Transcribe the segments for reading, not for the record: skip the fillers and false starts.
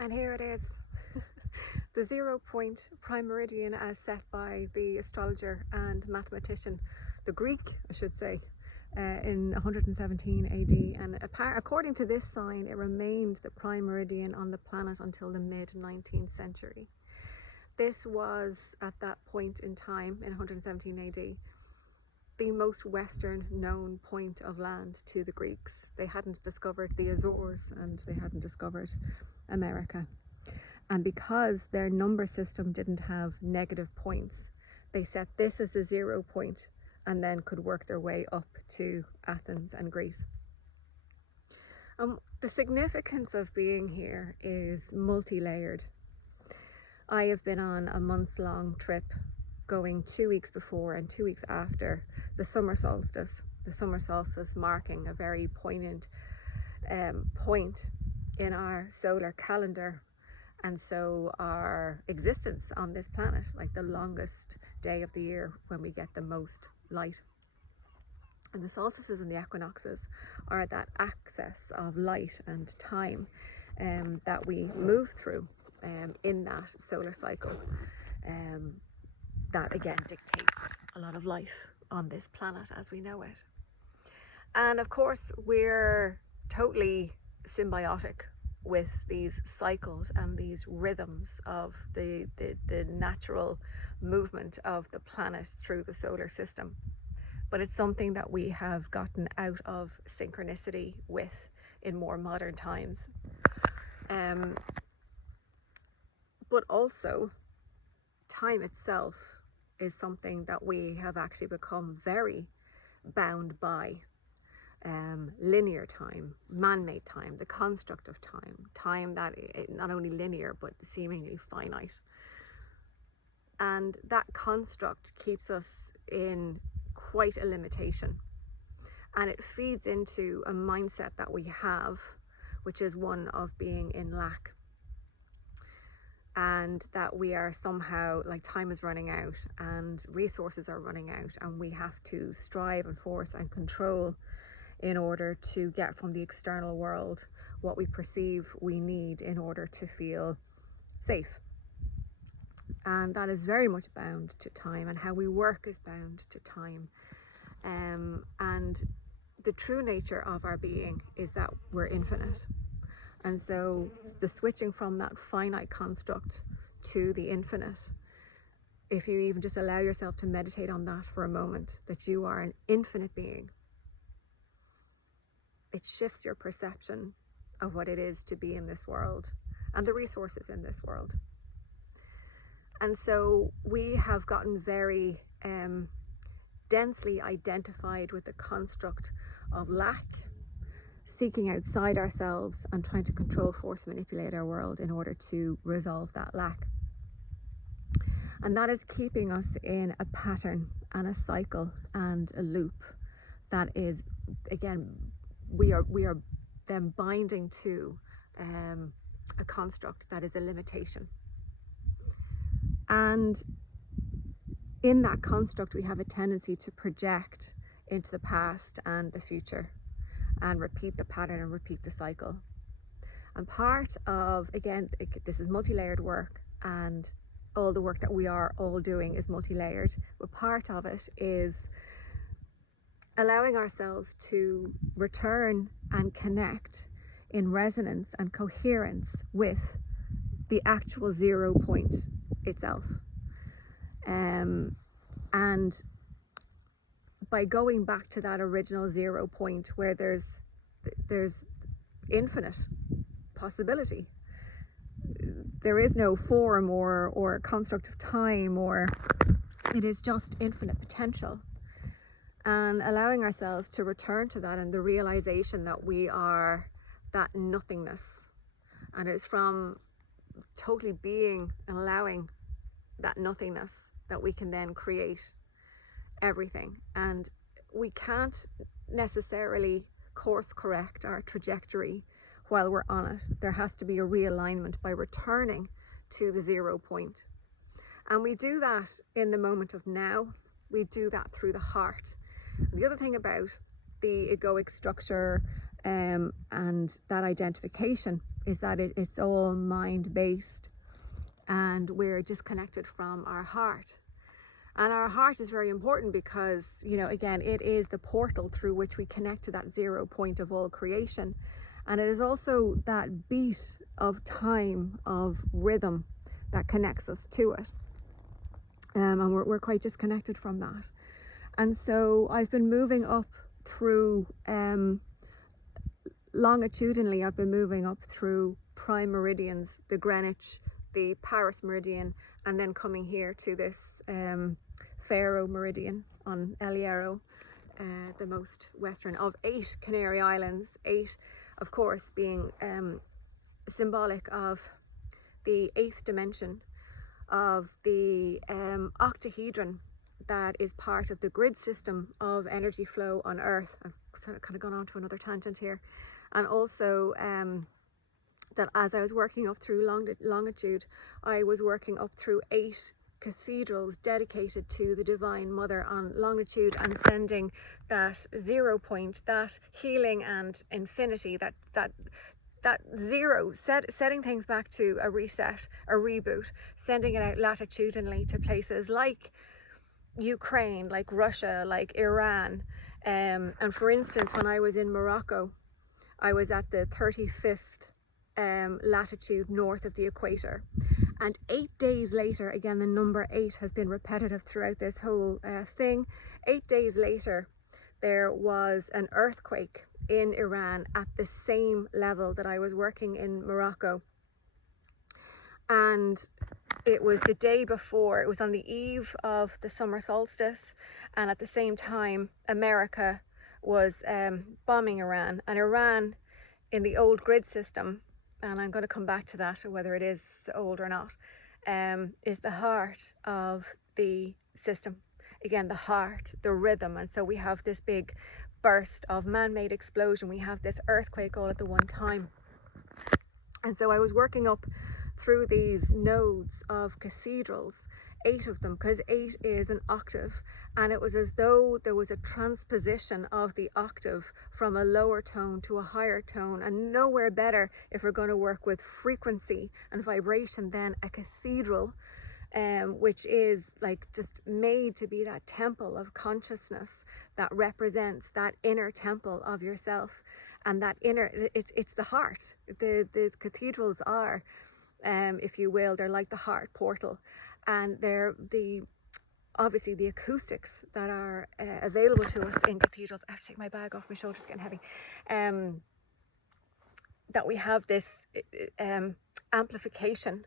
And here it is, the 0 point prime meridian as set by the astrologer and mathematician, the Greek, I should say, in 117 AD. And according to this sign, it remained the prime meridian on the planet until the mid-19th century. This was, at that point in time, in 117 AD, the most western known point of land to the Greeks. They hadn't discovered the Azores and they hadn't discovered America. And because their number system didn't have negative points, they set this as a 0 point and then could work their way up to Athens and Greece. The significance of being here is multi-layered. I have been on a months-long trip, going 2 weeks before and 2 weeks after the summer solstice marking a very poignant point in our solar calendar, and so our existence on this planet, like the longest day of the year when we get the most light. And the solstices and the equinoxes are that access of light and time that we move through in that solar cycle, that again dictates a lot of life on this planet as we know it. And of course, we're totally symbiotic with these cycles and these rhythms of the natural movement of the planet through the solar system. But it's something that we have gotten out of synchronicity with in more modern times. But also, time itself is something that we have actually become very bound by. Linear time, man-made time, the construct of time that is not only linear but seemingly finite. And that construct keeps us in quite a limitation. And it feeds into a mindset that we have, which is one of being in lack. And that we are somehow, like, time is running out and resources are running out, and we have to strive and force and control in order to get from the external world what we perceive we need in order to feel safe. And that is very much bound to time, and how we work is bound to time. And the true nature of our being is that we're infinite. And so the switching from that finite construct to the infinite, if you even just allow yourself to meditate on that for a moment, that you are an infinite being, it shifts your perception of what it is to be in this world and the resources in this world. And so we have gotten very densely identified with the construct of lack, seeking outside ourselves and trying to control, force, manipulate our world in order to resolve that lack. And that is keeping us in a pattern and a cycle and a loop that is, again, we are then binding to a construct that is a limitation. And in that construct, we have a tendency to project into the past and the future and repeat the pattern and repeat the cycle. And part of, again, this is multi-layered work, and all the work that we are all doing is multi-layered, but part of it is allowing ourselves to return and connect in resonance and coherence with the actual 0 point itself. And by going back to that original 0 point where there's infinite possibility, there is no form or construct of time, or it is just infinite potential. And allowing ourselves to return to that and the realization that we are that nothingness. And it's from totally being and allowing that nothingness that we can then create everything. And we can't necessarily course correct our trajectory while we're on it. There has to be a realignment by returning to the 0 point. And we do that in the moment of now. We do that through the heart. And the other thing about the egoic structure and that identification is that it's all mind-based, and we're disconnected from our heart. And our heart is very important because, you know, again, it is the portal through which we connect to that 0 point of all creation. And it is also that beat of time, of rhythm, that connects us to it. And we're quite disconnected from that. And so I've been moving up through, longitudinally, I've been moving up through prime meridians, the Greenwich, the Paris meridian, and then coming here to this Hierro meridian on El Hierro, the most western of 8 Canary Islands, 8 of course being symbolic of the 8th dimension of the octahedron that is part of the grid system of energy flow on Earth. I've kind of gone on to another tangent here. And also that as I was working up through longitude, I was working up through 8 cathedrals dedicated to the Divine Mother on longitude, and sending that 0 point, that healing and infinity, that zero, setting things back to a reset, a reboot, sending it out latitudinally to places like Ukraine, like Russia, like Iran. And for instance, when I was in Morocco, I was at the 35th latitude north of the equator. And 8 days later, again, the number 8 has been repetitive throughout this whole thing. 8 days later, there was an earthquake in Iran at the same level that I was working in Morocco. And it was the day before, it was on the eve of the summer solstice. And at the same time, America was bombing Iran. And Iran, in the old grid system, and I'm going to come back to that, whether it is old or not, is the heart of the system. Again, the heart, the rhythm. And so we have this big burst of man-made explosion. We have this earthquake all at the one time. And so I was working up through these nodes of cathedrals, 8 of them, because 8 is an octave. And it was as though there was a transposition of the octave from a lower tone to a higher tone. And nowhere better, if we're going to work with frequency and vibration, than a cathedral, which is like just made to be that temple of consciousness that represents that inner temple of yourself. And that inner, it's the heart. The cathedrals are, if you will, they're like the heart portal. And they're obviously the acoustics that are available to us in cathedrals. I have to take my bag off, my shoulder's getting heavy. That we have this amplification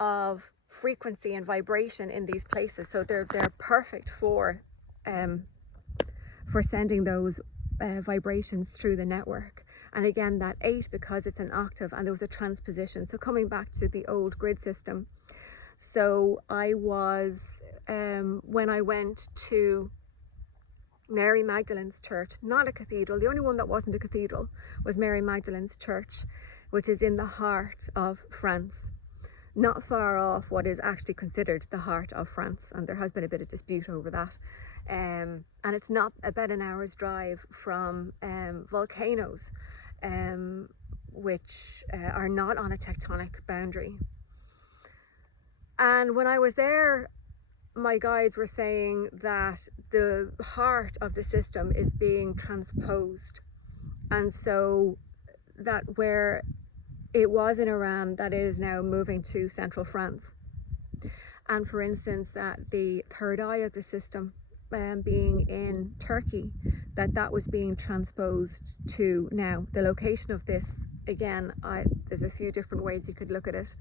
of frequency and vibration in these places. So they're perfect for sending those vibrations through the network. And again, that 8, because it's an octave, and there was a transposition. So coming back to the old grid system. So I was, when I went to Mary Magdalene's church, not a cathedral, the only one that wasn't a cathedral was Mary Magdalene's church, which is in the heart of France, not far off what is actually considered the heart of France. And there has been a bit of dispute over that. And it's not about an hour's drive from volcanoes, which are not on a tectonic boundary. And when I was there, my guides were saying that the heart of the system is being transposed. And so that where it was in Iran, that is now moving to central France. And for instance, that the third eye of the system, being in Turkey, that was being transposed to now. The location of this, again, there's a few different ways you could look at it.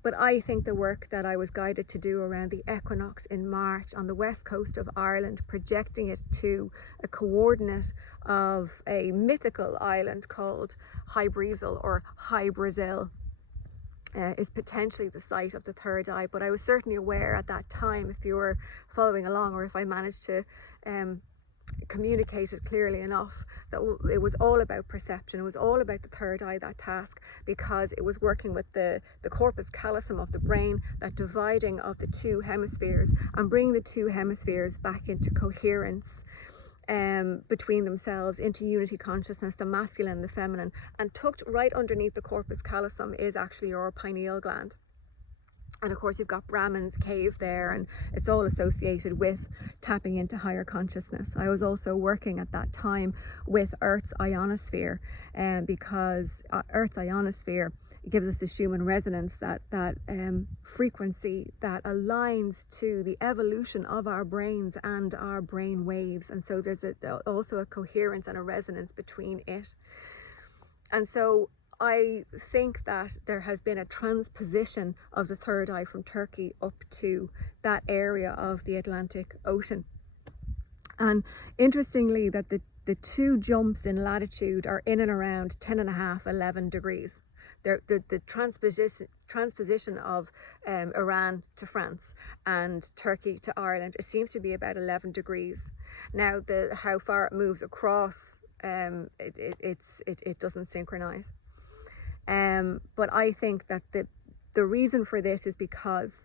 But I think the work that I was guided to do around the equinox in March on the west coast of Ireland, projecting it to a coordinate of a mythical island called Hybrezel or Hybrezel, is potentially the site of the third eye. But I was certainly aware at that time, if you were following along, or if I managed to communicate it clearly enough, that it was all about perception. It was all about the third eye, that task, because it was working with the corpus callosum of the brain, that dividing of the 2 hemispheres, and bringing the 2 hemispheres back into coherence between themselves into unity consciousness, the masculine and the feminine. And tucked right underneath the corpus callosum is actually your pineal gland. And of course you've got Brahman's cave there, and it's all associated with tapping into higher consciousness. I was also working at that time with Earth's ionosphere, because Earth's ionosphere gives us the Schumann resonance, that frequency that aligns to the evolution of our brains and our brain waves. And so there's also a coherence and a resonance between it. And so I think that there has been a transposition of the third eye from Turkey up to that area of the Atlantic Ocean. And interestingly, that the two jumps in latitude are in and around 10.5, 11 degrees. The transposition of Iran to France and Turkey to Ireland, it seems to be about 11 degrees. Now, how far it moves across, it doesn't synchronize. But I think that the reason for this is because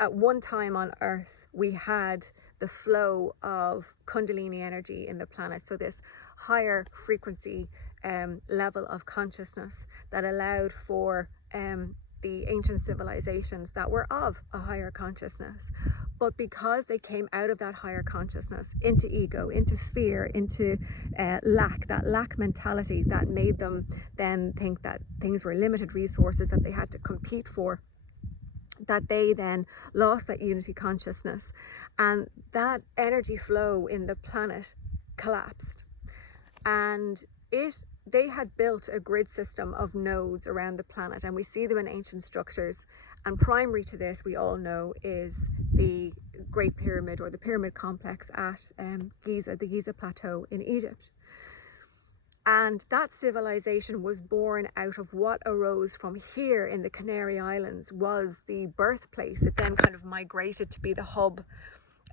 at one time on Earth we had the flow of Kundalini energy in the planet, so this higher frequency level of consciousness that allowed for the ancient civilizations that were of a higher consciousness. But because they came out of that higher consciousness into ego, into fear, into lack, that lack mentality that made them then think that things were limited resources that they had to compete for, that they then lost that unity consciousness, and that energy flow in the planet collapsed. And they had built a grid system of nodes around the planet, and we see them in ancient structures. And primary to this, we all know, is the Great Pyramid, or the Pyramid Complex at Giza, the Giza Plateau in Egypt. And that civilization was born out of what arose from here in the Canary Islands, was the birthplace. It then kind of migrated to be the hub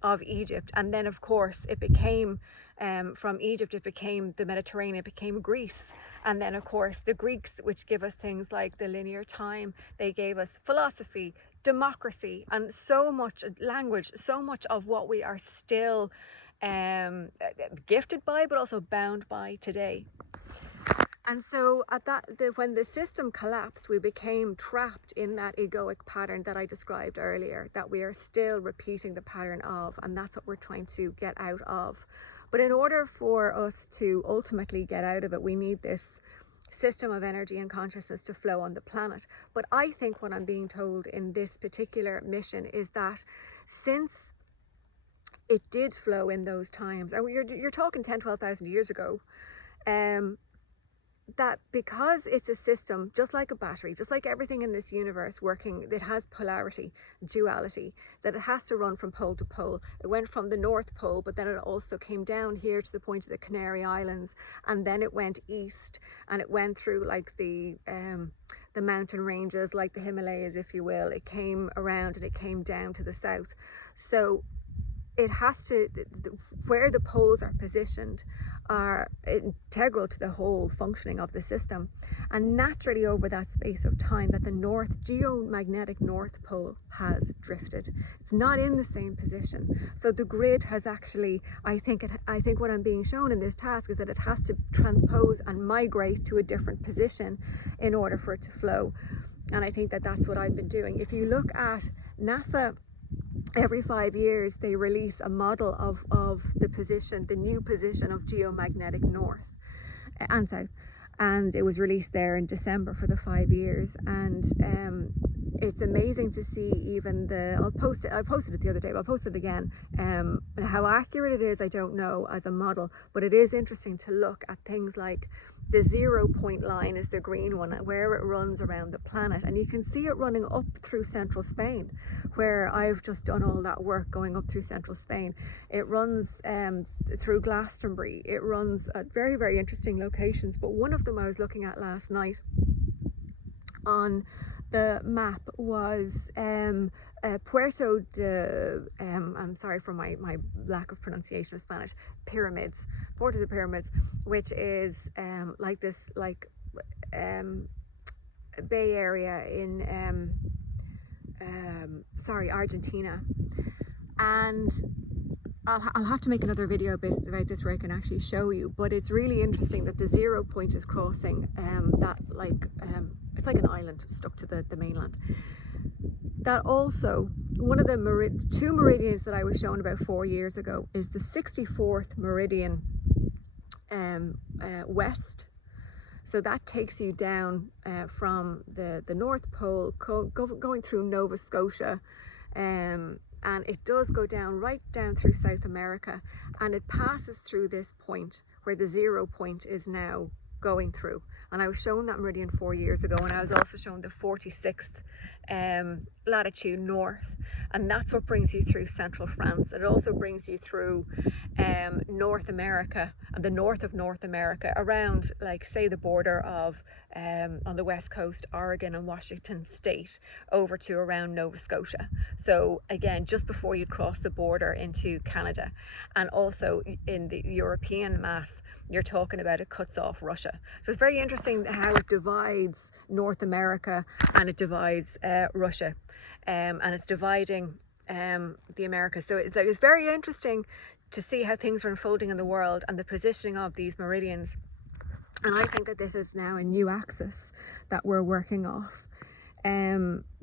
of Egypt. And then, of course, it became, from Egypt, it became the Mediterranean, it became Greece. And then, of course, the Greeks, which give us things like the linear time, they gave us philosophy, democracy, and so much language, so much of what we are still gifted by, but also bound by today. And so when the system collapsed, we became trapped in that egoic pattern that I described earlier, that we are still repeating the pattern of, and that's what we're trying to get out of. But in order for us to ultimately get out of it, we need this system of energy and consciousness to flow on the planet. But I think what I'm being told in this particular mission is that since it did flow in those times, and you're talking 10, 12,000 years ago, that because it's a system, just like a battery, just like everything in this universe working, it has polarity, duality, that it has to run from pole to pole. It went from the North Pole, but then it also came down here to the point of the Canary Islands, and then it went east, and it went through like the mountain ranges, like the Himalayas, if you will. It came around and it came down to the south. So it has to, where the poles are positioned are integral to the whole functioning of the system. And naturally over that space of time, that the geomagnetic North Pole has drifted. It's not in the same position. So the grid has actually, I think what I'm being shown in this task is that it has to transpose and migrate to a different position in order for it to flow. And I think that that's what I've been doing. If you look at NASA, every 5 years they release a model of the position, the new position of geomagnetic north and south, and it was released there in December for the 5 years. And it's amazing to see even I posted it the other day, but I'll post it again. How accurate it is, I don't know, as a model, but it is interesting to look at things like the 0 point line is the green one, where it runs around the planet, and you can see it running up through central Spain, where I've just done all that work going up through central Spain. It runs through Glastonbury. It runs at very, very interesting locations, but one of them I was looking at last night on the map was Puerto de, I'm sorry for my lack of pronunciation of Spanish, Pyramids, Puerto de Pyramids, which is like this, Bay Area in, Argentina. And I'll have to make another video about this where I can actually show you, but it's really interesting that the 0 point is crossing that it's like an island stuck to the mainland. That also, one of the two meridians that I was shown about 4 years ago is the 64th meridian west. So that takes you down from the North Pole, going through Nova Scotia, and it does go down right down through South America, and it passes through this point where the 0 point is now going through. And I was shown that meridian 4 years ago, and I was also shown the 46th latitude north, and that's what brings you through central France. It also brings you through North America and the north of North America, around, like, say, the border of on the west coast, Oregon and Washington state, over to around Nova Scotia. So again, just before you cross the border into Canada. And also in the European mass, you're talking about it cuts off Russia. So it's very interesting how it divides North America and it divides Russia, and it's dividing the Americas. So it's very interesting to see how things are unfolding in the world and the positioning of these meridians. And I think that this is now a new axis that we're working off.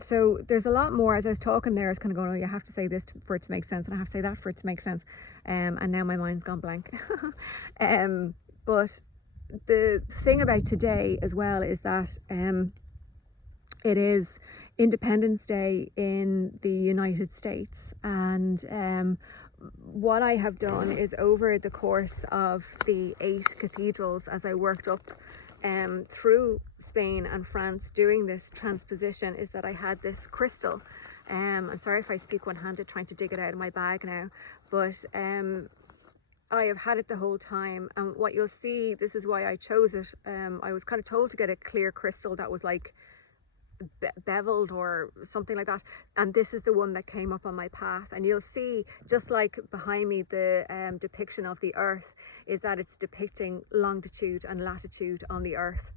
So there's a lot more. As I was talking there, I was kind of going, oh, you have to say this for it to make sense, and I have to say that for it to make sense. And now my mind's gone blank. But the thing about today as well is that it is Independence Day in the United States, and what I have done is, over the course of the 8 cathedrals, as I worked up through Spain and France doing this transposition, is that I had this crystal. I'm sorry if I speak one-handed, trying to dig it out of my bag now, but I have had it the whole time. And what you'll see, this is why I chose it. I was kind of told to get a clear crystal that was like beveled or something like that, and this is the one that came up on my path. And you'll see, just like behind me, the depiction of the earth is that it's depicting longitude and latitude on the earth.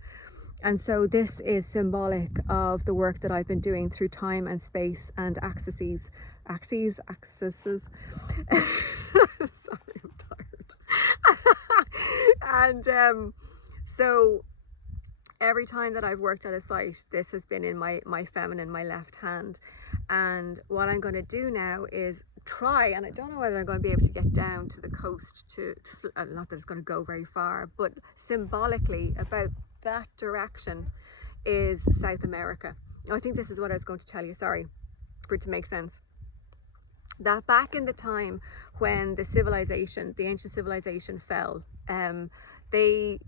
And so this is symbolic of the work that I've been doing through time and space and axes. Sorry, I'm tired. And so every time that I've worked at a site, this has been in my feminine, my left hand. And what I'm going to do now is try, and I don't know whether I'm going to be able to get down to the coast to not that it's going to go very far, but symbolically about that direction is South America. I think this is what I was going to tell you, sorry, for it to make sense. That back in the time when the ancient civilization fell, they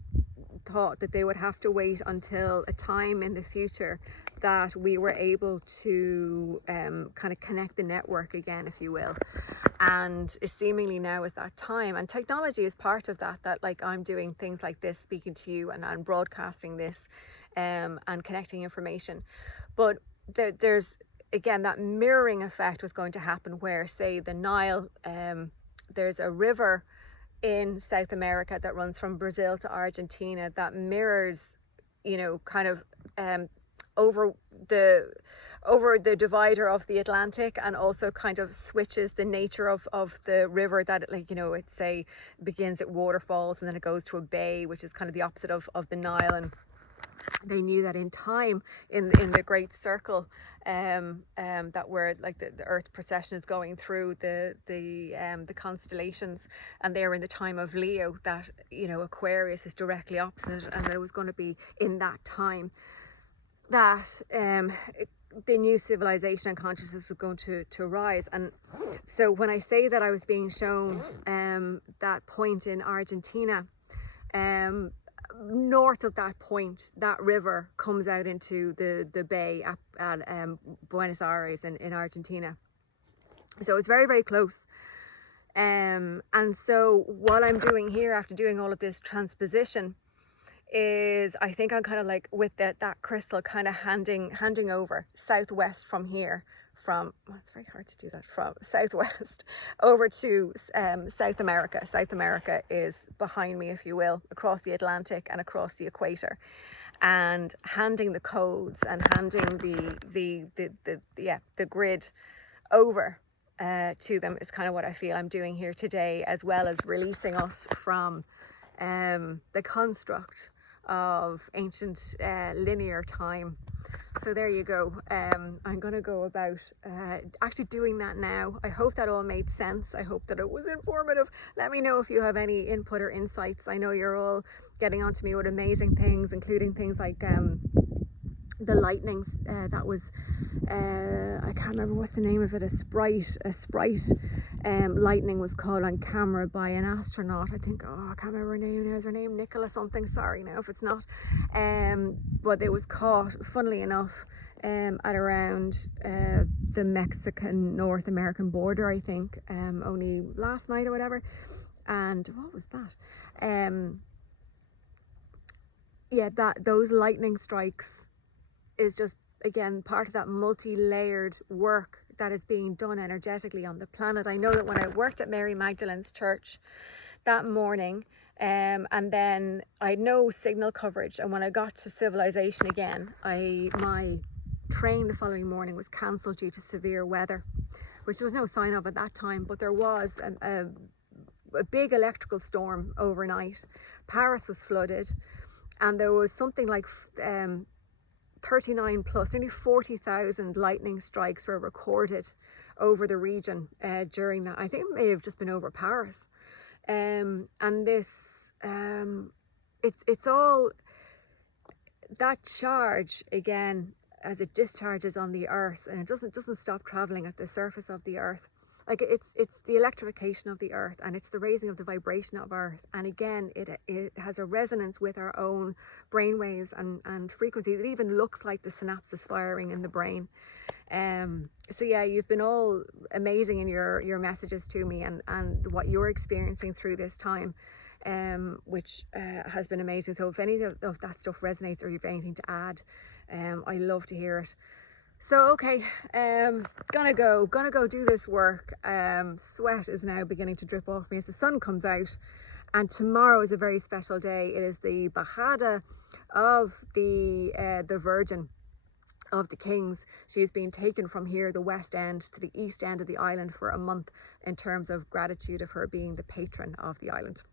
thought that they would have to wait until a time in the future that we were able to kind of connect the network again, if you will. And it seemingly now is that time, and technology is part of that, like I'm doing things like this, speaking to you, and I'm broadcasting this and connecting information. But there's, again, that mirroring effect was going to happen where, say, the Nile, there's a river in South America that runs from Brazil to Argentina that mirrors, you know, kind of over the divider of the Atlantic, and also kind of switches the nature of the river, that, like, you know, it say begins at waterfalls and then it goes to a bay, which is kind of the opposite of the Nile. And they knew that in time, in the great circle that where, like, the Earth precession is going through the constellations, and they're in the time of Leo, that, you know, Aquarius is directly opposite, and it was going to be in that time that the new civilization and consciousness was going to rise. And so when I say that I was being shown that point in Argentina, north of that point, that river comes out into the bay at Buenos Aires in Argentina. So it's very, very close. And so what I'm doing here, after doing all of this transposition, is I think I'm kind of like with that crystal kind of handing over southwest from here, from, well, it's very hard to do that, from southwest over to South America. South America is behind me, if you will, across the Atlantic and across the equator, and handing the codes and handing the grid over to them is kind of what I feel I'm doing here today, as well as releasing us from the construct of ancient linear time. So there you go. I'm going to go about actually doing that now. I hope that all made sense. I hope that it was informative. Let me know if you have any input or insights. I know you're all getting onto me with amazing things, including things like the lightnings. That was I can't remember what's the name of it. A sprite lightning was caught on camera by an astronaut. I think, oh, I can't remember her name now. Is her name Nicola something? Sorry now if it's not. But it was caught, funnily enough, at around the Mexican North American border, I think, only last night or whatever. And what was that? Yeah, those lightning strikes is just, again, part of that multi-layered work that is being done energetically on the planet. I know that when I worked at Mary Magdalene's church that morning, and then I had no signal coverage, and when I got to civilization again, my train the following morning was cancelled due to severe weather, which there was no sign of at that time, but there was a big electrical storm overnight. Paris was flooded, and there was something like 39 plus, nearly 40,000 lightning strikes were recorded over the region during that. I think it may have just been over Paris. And this, it's all that charge, again, as it discharges on the earth, and it doesn't stop traveling at the surface of the earth. Like it's the electrification of the earth, and it's the raising of the vibration of earth, and again it has a resonance with our own brain waves and frequencies. It even looks like the synapses firing in the brain. So yeah, you've been all amazing in your messages to me, and what you're experiencing through this time, which has been amazing. So if any of that stuff resonates, or you've anything to add, I love to hear it. So okay, gonna go do this work. Sweat is now beginning to drip off me as the sun comes out, and tomorrow is a very special day. It is the Bajada of the Virgin of the Kings. She is being taken from here, the west end, to the east end of the island for a month, in terms of gratitude of her being the patron of the island.